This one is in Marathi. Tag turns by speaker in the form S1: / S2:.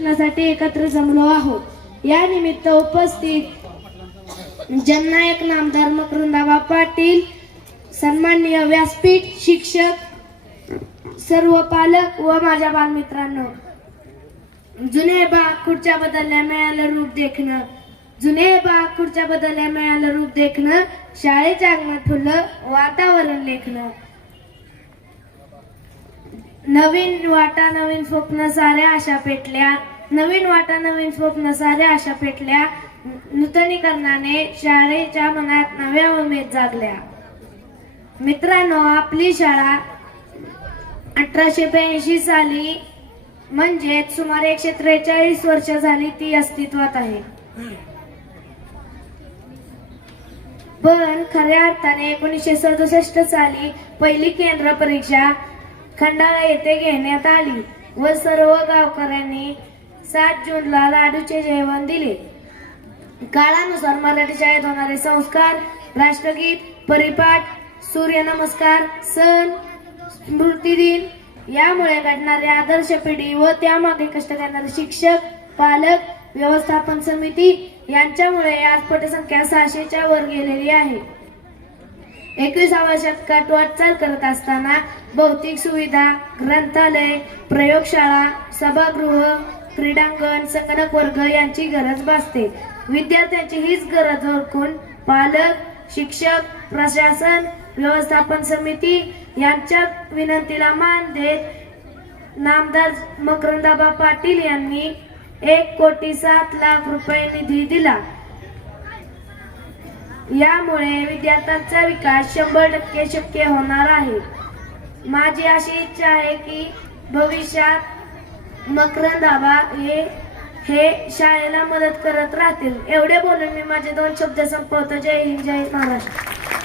S1: एकत्र जमलो आहोत. या निमित्त उपस्थित जननायक नाम धर्मकृंदाबा पाटील सन्माननीय व्यासपीठ शिक्षक सर्व पालक व माझ्या बालमित्रांनो जुने बाग खुर्च्या बदलल्या मिळालं रूप देखणं जुने बाग खुर्च्या बदलल्या मिळालं रूप देखणं शाळेच्या अंगणात फुलं वातावरण लेखणं नवीन वाटा नवीन स्वप्न साऱ्या आशा पेटल्या. नवीन वाटा नवीन स्वप्न साऱ्या आशा पेटल्या. नूतनीकरणाने शाळेच्या मनात नव्या उमेद जागल्या. मित्रांनो आपली शाळा अठराशे ब्याऐंशी साली म्हणजे सुमारे एकशे त्रेचाळीस वर्ष झाली ती अस्तित्वात आहे. पण खऱ्या अर्थाने एकोणीसशे सदुसष्ट साली पहिली केंद्र परीक्षा खंडाळा येथे घेण्यात आली व सर्व गावकऱ्यांनी सात जूनला लाडूचे जेवण दिले. काळानुसार मराठी शाळेत होणारे संस्कार राष्ट्रगीत परिपाठ सूर्यनमस्कार सण स्मृती दिन यामुळे घडणारे आदर्श पिढी व त्यामागे कष्ट करणारे शिक्षक पालक व्यवस्थापन समिती यांच्यामुळे आज पटसंख्या सहाशेच्या वर गेलेली आहे. एकविसाव्या शतकात वाटचाल करत असताना भौतिक सुविधा ग्रंथालय प्रयोगशाळा सभागृह क्रीडांगण संगणक वर्ग यांची गरज भासते. विद्यार्थ्यांची हीच गरज ओळखून पालक शिक्षक प्रशासन व्यवस्थापन समिती यांच्या विनंतीला मान देत नामदार मकरंदाबा पाटील यांनी एक कोटी सात लाख रुपये निधी दिला. यामुळे विद्यार्थ्यांचा विकास शंभर टक्के शक्य होणार आहे. माझी अशी इच्छा आहे की भविष्यात मकरंदाबा हे हे शाळेला मदत करत राहतील. एवढे बोलून मी माझे दोन शब्द संपवतो. जय हिंद जय महाराष्ट्र.